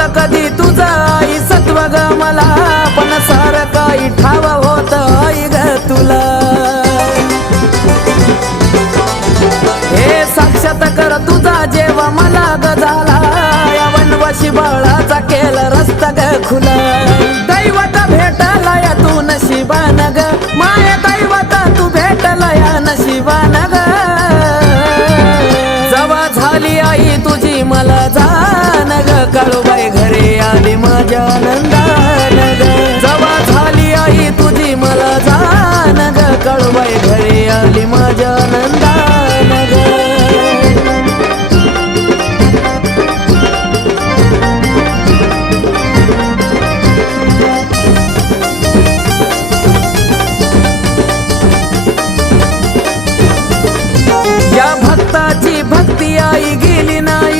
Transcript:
होत कधी तुझं आई सत्व ग मला, पण सार काही ठाव होत आई ग तुला। हे साक्षात कर तुझा जेव्हा मला ग झाला